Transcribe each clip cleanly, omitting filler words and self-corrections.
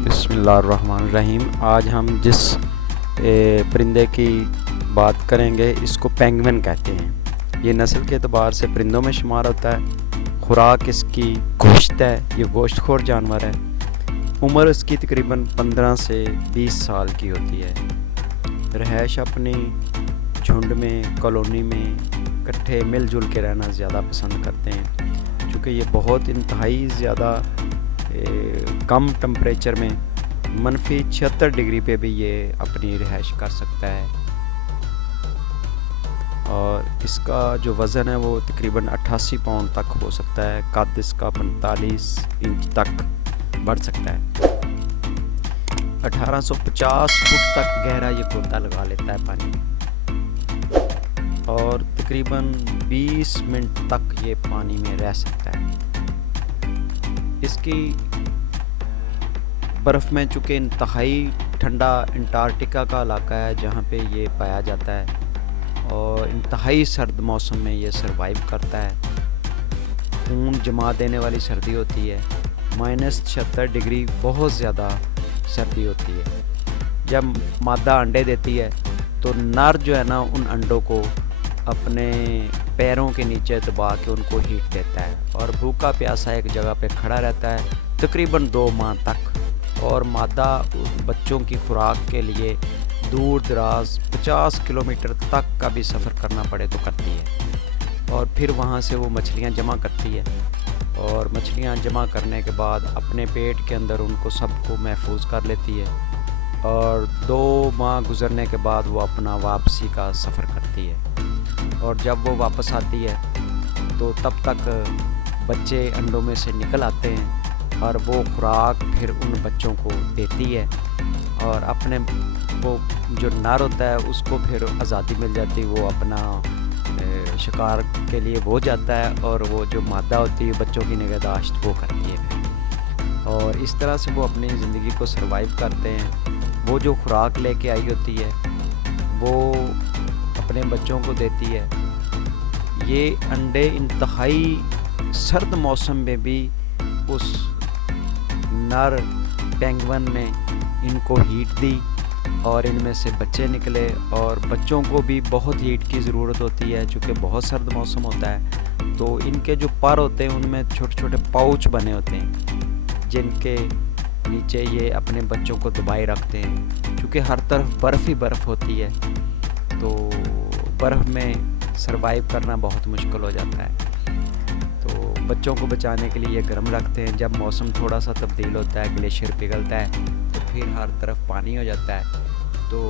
बिस्मिल्लाहिर्रहमानिर्रहीम। आज हम जिस परिंदे की बात करेंगे इसको पेंगुइन कहते हैं। ये नस्ल के अतबार से परिंदों में शुमार होता है। खुराक इसकी गोश्त है, ये गोश्तखोर जानवर है। उम्र इसकी तकरीबन 15 से 20 साल की होती है। रहायश अपनी झुंड में, कॉलोनी में इकट्ठे मिलजुल के रहना ज़्यादा पसंद करते हैं, चूँकि ये बहुत इंतहाई ज़्यादा कम टेम्परेचर में -76 डिग्री पे भी ये अपनी रिहाइश कर सकता है। और इसका जो वज़न है वो तकरीबन 88 पाउंड तक हो सकता है। कद इसका 45 इंच तक बढ़ सकता है। 1850 फुट तक गहरा ये गोता लगा लेता है पानी में और तकरीबन 20 मिनट तक ये पानी में रह सकता है। इसकी बर्फ़ में चूँकि इंतहाई ठंडा अंटार्कटिका का इलाका है जहाँ पे ये पाया जाता है और इंतहाई सर्द मौसम में ये सरवाइव करता है। खून जमा देने वाली सर्दी होती है। -76 डिग्री बहुत ज़्यादा सर्दी होती है। जब मादा अंडे देती है तो नर जो है ना उन अंडों को अपने पैरों के नीचे दबा के उनको हीट देता है और भूखा प्यासा एक जगह पे खड़ा रहता है तकरीबन 2 माह तक। और मादा बच्चों की खुराक के लिए दूर दराज 50 किलोमीटर तक का भी सफ़र करना पड़े तो करती है। और फिर वहाँ से वो मछलियाँ जमा करती है और मछलियाँ जमा करने के बाद अपने पेट के अंदर उनको सबको महफूज कर लेती है और 2 माह गुजरने के बाद वो अपना वापसी का सफ़र करती है। और जब वो वापस आती है तो तब तक बच्चे अंडों में से निकल आते हैं और वो खुराक फिर उन बच्चों को देती है और अपने वो जो नर होता है उसको फिर आज़ादी मिल जाती है। वो अपना शिकार के लिए वो जाता है और वो जो मादा होती है बच्चों की निगहदाश्त वो करती है फिर। और इस तरह से वो अपनी ज़िंदगी को सरवाइव करते हैं। वो जो खुराक लेके आई होती है वो अपने बच्चों को देती है। ये अंडे इंतहाई सर्द मौसम में भी उस नर पेंगुइन ने इनको हीट दी और इनमें से बच्चे निकले। और बच्चों को भी बहुत हीट की ज़रूरत होती है चूँकि बहुत सर्द मौसम होता है। तो इनके जो पर होते हैं उनमें छोटे छोटे पाउच बने होते हैं जिनके नीचे ये अपने बच्चों को दबाए रखते हैं। क्योंकि हर तरफ बर्फ़ ही बर्फ़ होती है तो बर्फ़ में सरवाइव करना बहुत मुश्किल हो जाता है। तो बच्चों को बचाने के लिए ये गर्म रखते हैं। जब मौसम थोड़ा सा तब्दील होता है, ग्लेशियर पिघलता है तो फिर हर तरफ पानी हो जाता है। तो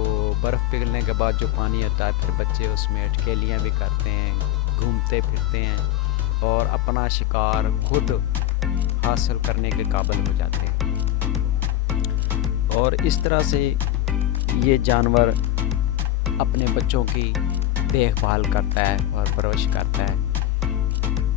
बर्फ़ पिघलने के बाद जो पानी होता है फिर बच्चे उसमें अटकेलियाँ भी करते हैं, घूमते फिरते हैं और अपना शिकार खुद हासिल करने के काबिल हो जाते हैं। और इस तरह से ये जानवर अपने बच्चों की देखभाल करता है और परवरिश करता है।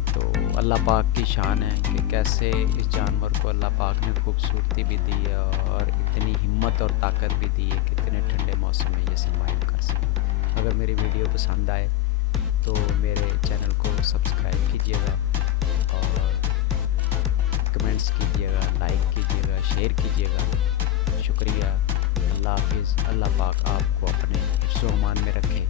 तो अल्लाह पाक की शान है कि कैसे इस जानवर को अल्लाह पाक ने खूबसूरती भी दी है और इतनी हिम्मत और ताकत भी दी है कि इतने ठंडे मौसम में ये सर्वाइव कर सके। अगर मेरी वीडियो पसंद आए तो मेरे चैनल को सब्सक्राइब कीजिएगा और कमेंट्स कीजिएगा, लाइक कीजिएगा, शेयर कीजिएगा। शुक्रिया। अल्लाह हाफिज़। अल्लाह पाक आपको अपने हिफ्ज़-ओ-अमान में रखे।